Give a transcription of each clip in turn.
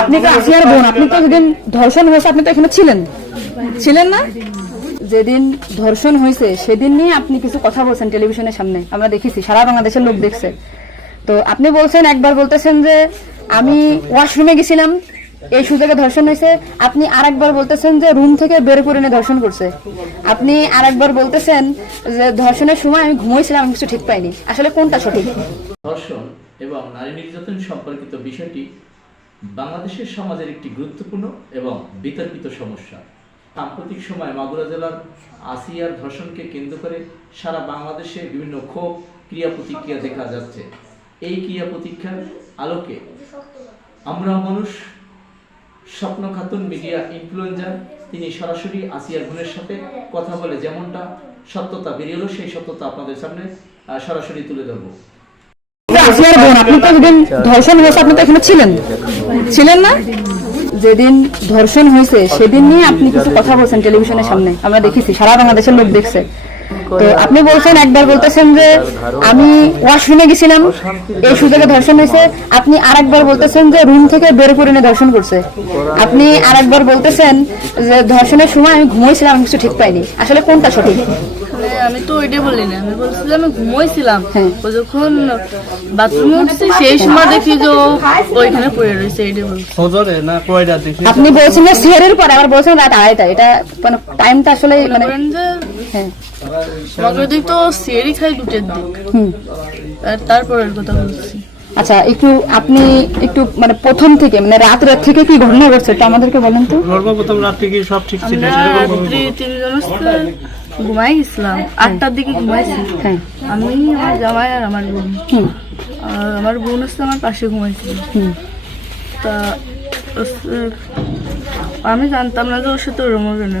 আপনি তো আসিয়ার বোন, আপনি তো যেদিন ধর্ষণ হয়েছে, আপনি তো এখানে ছিলেন। ছিলেন না? যেদিন ধর্ষণ হয়েছে, সেদিন নিয়ে আপনি কিছু কথা বলছেন টেলিভিশনের সামনে। আমরা দেখেছি, সারা বাংলাদেশের লোক দেখছে। তো আপনি বলছেন, একবার বলতেছেন যে আমি ওয়াশরুমে গেছিলাম, এই সুযোগে ধর্ষণ হয়েছে। আপনি আরেকবার বলতেছেন যে রুম থেকে বের করে নিয়ে ধর্ষণ করছে। আপনি আরেকবার বলতেছেন যে ধর্ষণের সময় আমি ঘুমোইছিলাম, আমি কিছু ঠিক পাইনি। আসলে কোনটা সঠিক? ধর্ষণ এবং নারী নির্যাতন সম্পর্কিত বিষয়টি বাংলাদেশের সমাজের একটি গুরুত্বপূর্ণ এবং বিতর্কিত সমস্যা। সাম্প্রতিক সময় মাগুরা জেলার আসিয়ার ধর্ষণকে কেন্দ্র করে সারা বাংলাদেশে বিভিন্ন ক্ষোভ ক্রিয়া প্রতিক্রিয়া দেখা যাচ্ছে। এই ক্রিয়া প্রতিক্রিয়ার আলোকে আমরা মানুষ, স্বপ্ন খাতুন মিডিয়া ইনফ্লুয়েঞ্জার, তিনি সরাসরি আসিয়ার বোনের সাথে কথা বলে যেমনটা সত্যতা বেরিয়ে এলো, সেই সত্যতা আপনাদের সামনে সরাসরি তুলে ধরবো। আসিয়ার বোন, আপনি তো যেদিন ধর্ষণ হয়েছে, আপনি তো এখানে ছিলেন। ছিলেন না? যেদিন ধর্ষণ হয়েছে, সেদিন নিয়ে আপনি কিছু কথা বলছেন টেলিভিশনের সামনে। আমরা দেখেছি, সারা বাংলাদেশের লোক দেখছে। তো আপনি বলছেন একবার বলতেছেন যে আমি ওয়াশরুমে গেছিলাম এই সুযোগে ধর্ষণ হয়েছে। আপনি আরেকবার বলতেছেন যে রুম থেকে বের করে নিয়ে ধর্ষণ করছে। আপনি আরেকবার বলতেছেন যে ধর্ষণের সময় আমি ঘুমোইছিলাম আমি কিছু ঠিক পাইনি। আসলে কোনটা সঠিক? মানে আমি তো ওইটাই বলি না আমি বলছিলাম আমি ঘুমোইছিলাম। হ্যাঁ। ও যখন বাথরুমে উঠছি সেই সময় দেখি যে ওইখানে পড়ে রয়েছে এইটাই বলছি। না কয়টা দেখি আপনি বলছেন যে সিয়ারের পরে আবার বলছেন রাত আড়াইটা এটা মানে টাইমটা আসলে মানে হ্যাঁ। দিক তো সিয়ারি খাই দুটের দিক। হুম। আর তারপরের কথা বলছি। আচ্ছা একটু আপনি একটু মানে প্রথম থেকে মানে রাত রাত থেকে কি ঘটনা ঘটছে এটা আমাদেরকে বলেন তো। সর্বপ্রথম রাত্রে কি সব ঠিক ছিল? ঘুমাই গেছিলাম। আটটার দিকে ঘুমাইছি। হ্যাঁ। আমি আমার জামাই আর আমার বোন। হুম। আর আমার বোন হচ্ছে আমার পাশে ঘুমাইছিল। তা আমি জানতাম না যে ওর সাথে ওরম হবে না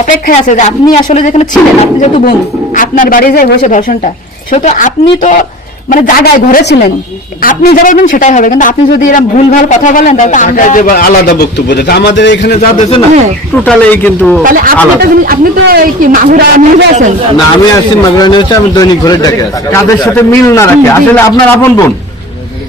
অপেক্ষায় আছে যে আপনি আসলে যেখানে ছিলেন আপনি যেহেতু বোন আপনার বাড়ি যে হয়েছে ধর্ষণটা। সেহেতু আপনি তো মানে জায়গায় ঘরে ছিলেন। আপনি যা বলবেন সেটাই হবে। কিন্তু আপনি যদি এরকম ভুল ভালো কথা বলেন তাহলে আমরা আলাদা বক্তব্য আমাদের এখানে যা দিয়েছে না হ্যাঁ। টোটালি কিন্তু তাহলে আপনি তো আপনি তো এই কি মাহুরা নিউজে আছেন? না আমি আসছি মাগরানি হচ্ছে আমি দৈনিক ঘরে ডাকে কাদের সাথে মিল না রাখে? আসলে আপনার আপন বোন।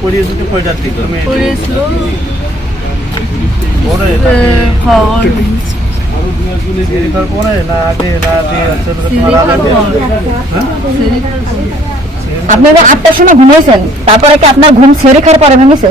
পড়েছিল খাওয়ার আপনি আপনারা আটটার সময় ঘুমিয়েছেন তারপরে কি আপনার ঘুম ছেড়ে খাওয়ার পরে ভেঙেছে?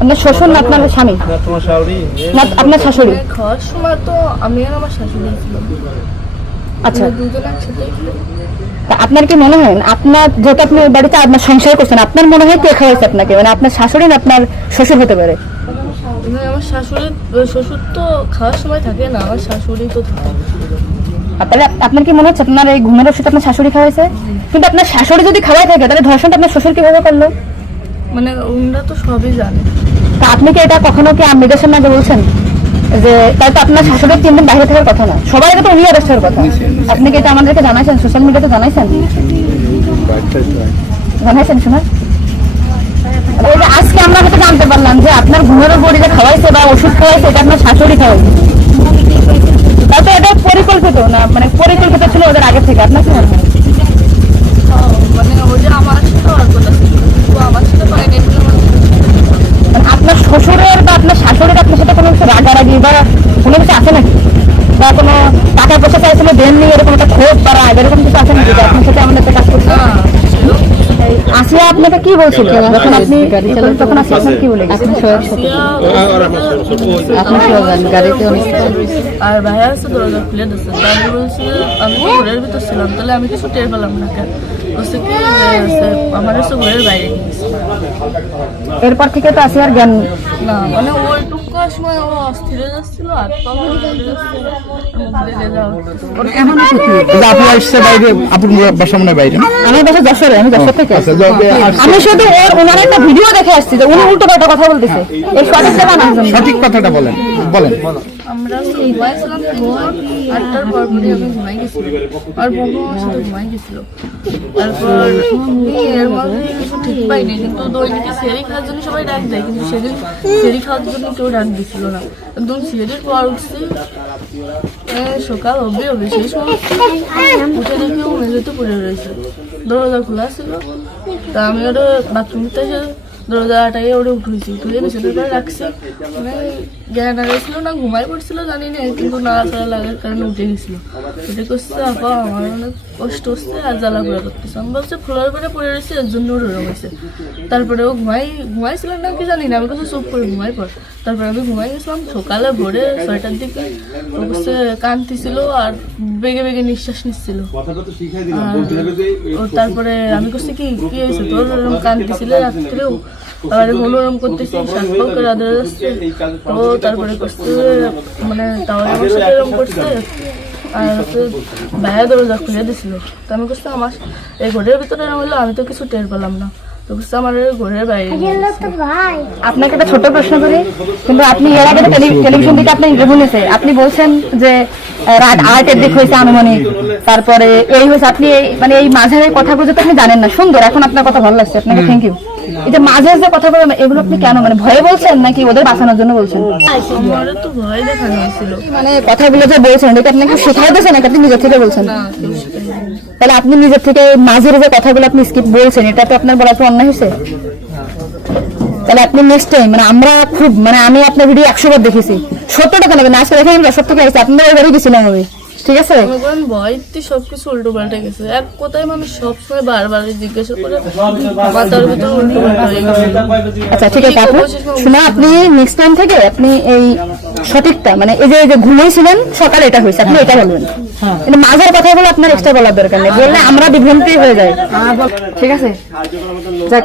আপনার শ্বশুর না আপনার স্বামী? না আপনার শাশুড়ি? খাওয়ার সময় তো আমি আর আমার শাশুড়ি ছিলাম আচ্ছা। দুজন একসাথে আপনার কি মনে হয়? আপনার যেহেতু আপনি ওই বাড়িতে আপনার সংসার করছেন আপনার মনে হয় কে খাওয়াইছে আপনাকে? মানে আপনার শাশুড়ি না আপনার শ্বশুর হতে পারে? আমার শাশুড়ি শ্বশুর তো খাওয়ার সময় থাকে না আমার শাশুড়ি তো থাকে। তাহলে আপনার কি মনে হচ্ছে আপনার এই ঘুমের ওষুধ আপনার শাশুড়ি খাওয়াইছে? কিন্তু আপনার শাশুড়ি যদি খাওয়াই থাকে তাহলে ধর্ষণটা আপনার শ্বশুর কীভাবে করল? মানে ওনারা তো সবই জানে। তা আপনি কি এটা কখনো কি আম্মিদের সামনে আগে বলছেন? যে তাই তো আপনার শাশুড়ির তিন দিন বাইরে থাকার কথা না। সবাই আগে তো উনি অ্যারেস্ট হওয়ার কথা। আপনি কি এটা আমাদেরকে জানাইছেন? সোশ্যাল মিডিয়াতে জানাইছেন? জানাইছেন শোনা? এই আজকে আমরা হয়তো জানতে পারলাম যে আপনার ঘুমেরও বড়ি যে খাওয়াইছে বা ওষুধ খাওয়াইছে এটা আপনার শাশুড়ি খাওয়াইছে। তাতে এটা পরিকল্পিত না মানে পরিকল্পিত ছিল ওদের আগে থেকে। আপনার কি মনে হয় মানে ওই যে আমার সাথে আর কথা ছিল কিন্তু আমার সাথে করে নাই বলে আমার মানে আপনার শ্বশুরের বা আপনার শাশুড়ির আপনার সাথে কোনো কিছু রাগারাগি বা কোনো কিছু আছে নাকি? বা কোনো টাকা পয়সা চাইছিল দেন নিয়ে এরকম একটা ক্ষোভ বা রাগ এরকম কিছু আছে নাকি? আপনার সাথে আমাদের কাজ করছে? আসিয়া আপনাকে কি বলছিল যখন আপনি তখন আসিয়া কি বলে আপনি আর ভাইয়া আছে দরজা খুলে দিচ্ছে তারপরে বলছে আমি তো ঘরের ভিতর ছিলাম তাহলে আমি কিছু টের পেলাম না কেন? বলছে কি আমার হচ্ছে ঘরের বাইরে এরপর থেকে তো আসিয়ার জ্ঞান না মানে ওইটুকু সময় ও অস্থির যাচ্ছিল আর আপনি আসছে বাইরে আপুর বাসা মনে বাইরে আমার বাসা যশোরে আমি যশোর থেকে আসছি। আচ্ছা। আমি শুধু ওর ওনার একটা ভিডিও দেখে আসছি যে উনি উল্টো পাল্টা কথা বলতেছে। এই সঠিক কথাটা বলেন বলেন। আমরা ঘুমাইছিলাম আটটার পর পরে আমি ঘুমাই গেছিল আর বন্ধু আমার সাথে ঘুমাই গেছিল। তারপর আমি এর মধ্যে কিছু ঠিক পাইনি কিন্তু দৈনিকে সেরি খাওয়ার জন্য সবাই ডাক দেয় কিন্তু সেদিন সেরি খাওয়ার জন্য কেউ ডাক দিছিল না। একদম সিলেটের পর উঠছি। সকাল অবধি হবে সেই সময় উঠে দেখি ও মেঝেতে পড়ে রয়েছে। দরজা খোলা ছিল তা আমি ওটা বাথরুম থেকে আটাই ওটা উঠেছি উঠে বিছানার পরে রাখছি। মানে জ্ঞান হারাইছিল না ঘুমাই পড়ছিল জানি না কিন্তু নাড়াচাড়া লাগার কারণে উঠে গেছিল। উঠে করছে আপা আমার অনেক কষ্ট হচ্ছে আর জ্বালা পোড়া করতেছে। আমি বলছে ফ্লোর করে পড়ে রয়েছে এর জন্য ওর ওরম হয়েছে। তারপরে ও ঘুমাই ঘুমাইছিল না কি জানি না আমি কাছে চুপ করে ঘুমাই পর তারপরে আমি ঘুমাই গেছিলাম সকালে ভোরে ছয়টার দিকে ও বসে কাঁদতেছিল আর বেগে বেগে নিঃশ্বাস নিচ্ছিল। তারপরে আমি করছি কি কি হয়েছে? তোর ওরকম কাঁদতেছিল রাত্রেও? আর হলো ওরকম করতেছি পাও করে যাচ্ছে ও তারপরে করছে মানে তাও আমার এরকম করছে, আর হচ্ছে বাইরে দরজা খুলে দিছিল। তো আমি করছি আমার এই ঘরের ভিতরে এরকম হলো আমি তো কিছু টের পেলাম না। আপনাকে একটা ছোট প্রশ্ন করি কিন্তু আপনি এর আগে টেলিভিশন থেকে আপনি ইন্টারভিউ নিয়েছে আপনি বলছেন যে রাত আর্টের দিক হয়েছে আনুমানিক তারপরে এই হয়েছে আপনি মানে এই মাঝের কথাগুলো তো আপনি জানেন না। সুন্দর এখন আপনার কথা ভালো লাগছে আপনাকে থ্যাংক ইউ এই যে মাঝে যে কথাগুলো এগুলো আপনি কেন মানে ভয়ে বলছেন নাকি ওদের বাঁচানোর জন্য বলছেন? মানে কথাগুলো যে বলছেন এটা আপনাকে শেখাই দিয়েছেন নাকি আপনি নিজের থেকে বলছেন। তাহলে আপনি নিজের থেকে মাঝের যে কথাগুলো আপনি স্কিপ বলছেন এটা তো আপনার বলা তো অন্যায় হয়েছে তাহলে আপনি নেক্সট টাইম মানে আমরা খুব মানে আমি আপনার ভিডিও একশো বার দেখেছি। সত্তর টাকা নেবেন আজকে দেখেন আমি সত্তর টাকা আপনার এবারই গেছিলাম আমি ঠিক আছে? ভয়তে সবকিছু উল্টো পাল্টে গেছে। এক কথায় মানুষ সবসময় বারবার জিজ্ঞাসা করে মাথার ভিতর উল্টো পাল্টা আচ্ছা ঠিক আছে আপু শোনা আপনি নেক্সট টাইম থেকে আপনি এই সঠিকটা? মানে এই যে এই যে ঘুমিয়েছিলেন সকালে এটা হয়েছে। আপনি এটা বলবেন। কিন্তু মাঝের বলে আপনার এক্সট্রা বলার দরকার নেই। বললে আমরা বিভ্রান্তি হয়ে যাই। ঠিক আছে। যাক।